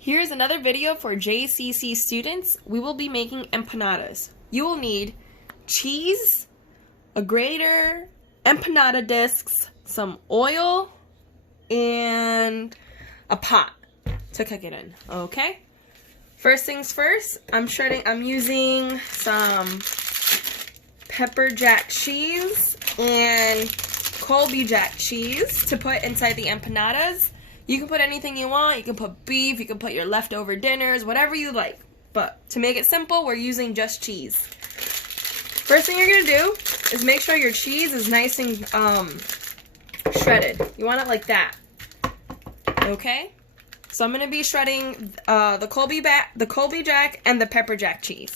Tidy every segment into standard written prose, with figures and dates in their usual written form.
Here's another video for JCC students. We will be making empanadas. You will need cheese, a grater, empanada discs, some oil, and a pot to cook it in, okay? First things first, I'm using some pepper jack cheese and Colby jack cheese to put inside the empanadas. You can put anything you want. You can put beef, you can put your leftover dinners, whatever you like. But to make it simple, we're using just cheese. First thing you're gonna do is make sure your cheese is nice and shredded. You want it like that. Okay? So I'm gonna be shredding the Colby jack and the pepper jack cheese.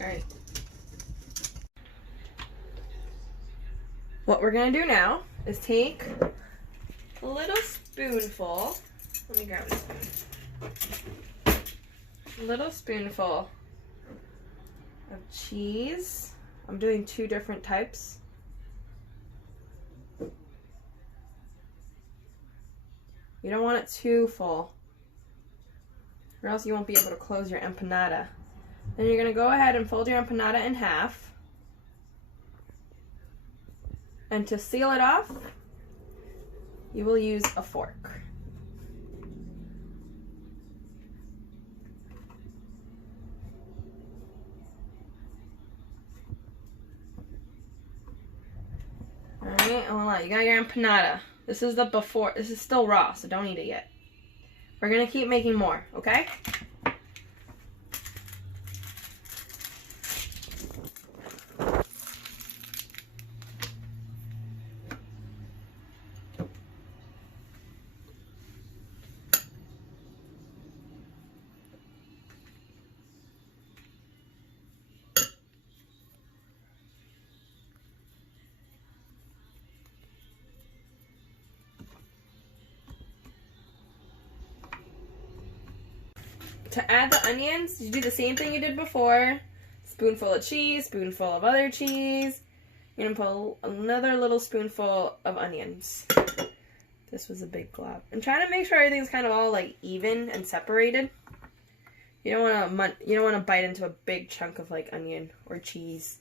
Alright. What we're going to do now is take a little spoonful. Let me grab a spoon. A little spoonful of cheese. I'm doing 2 different types. You don't want it too full, or else you won't be able to close your empanada. Then you're going to go ahead and fold your empanada in half. And to seal it off, you will use a fork. Alright, voila, you got your empanada. This is this is still raw, so don't eat it yet. We're going to keep making more, okay? To add the onions, you do the same thing you did before. Spoonful of cheese, spoonful of other cheese. You're gonna put another little spoonful of onions. This was a big glob. And try to make sure everything's kind of all like even and separated. You don't want to bite into a big chunk of like onion or cheese.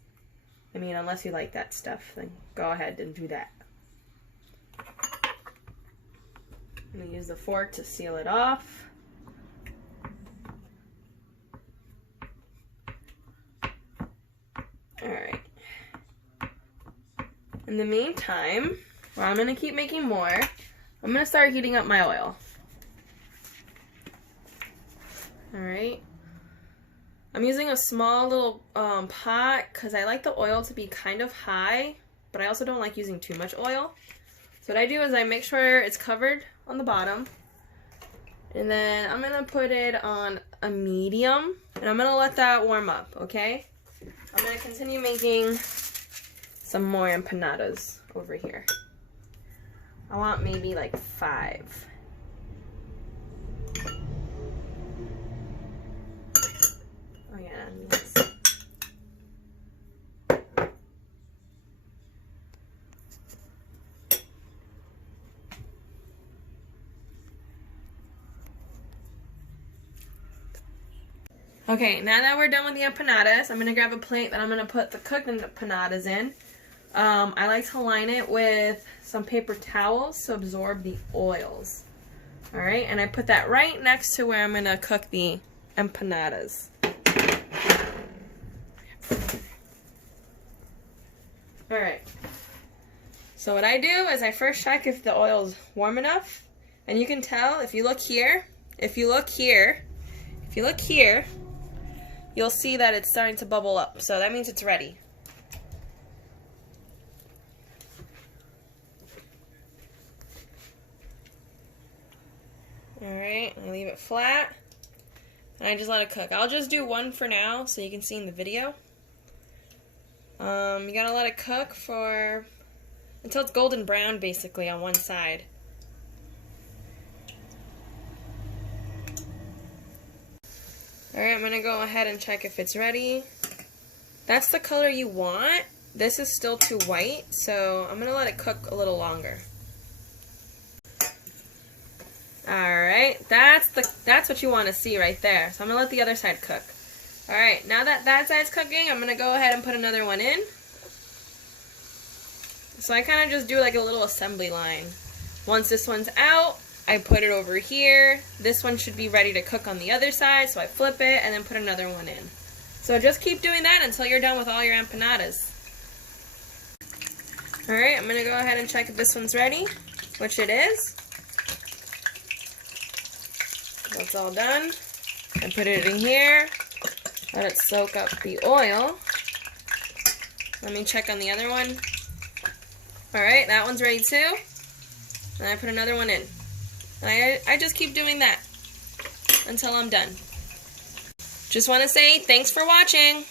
I mean, unless you like that stuff, then go ahead and do that. I'm gonna use the fork to seal it off. Alright. In the meantime, while I'm going to keep making more, I'm going to start heating up my oil. Alright. I'm using a small little pot because I like the oil to be kind of high, but I also don't like using too much oil. So what I do is I make sure it's covered on the bottom. And then I'm going to put it on a medium, and I'm going to let that warm up, okay? I'm going to continue making some more empanadas over here. I want maybe like 5. Oh yeah, nice. Okay, now that we're done with the empanadas, I'm going to grab a plate that I'm going to put the cooked empanadas in. I like to line it with some paper towels to absorb the oils. Alright, and I put that right next to where I'm going to cook the empanadas. Alright, so what I do is I first check if the oil is warm enough. And you can tell if you look here, you'll see that it's starting to bubble up, so that means it's ready. Alright, I leave it flat, and I just let it cook. I'll just do one for now so you can see in the video. You gotta let it cook for until it's golden brown basically on one side. Alright, I'm gonna go ahead and check if it's ready. That's the color you want. This is still too white, so I'm gonna let it cook a little longer. Alright, that's what you want to see right there. So I'm gonna let the other side cook. Alright, now that that side's cooking, I'm gonna go ahead and put another one in. So I kind of just do like a little assembly line. Once this one's out, I put it over here. This one should be ready to cook on the other side, so I flip it and then put another one in. So just keep doing that until you're done with all your empanadas. Alright, I'm gonna go ahead and check if this one's ready, which it is. That's all done. I put it in here. Let it soak up the oil. Let me check on the other one. Alright, that one's ready too. And I put another one in. And I just keep doing that until I'm done. Just want to say thanks for watching.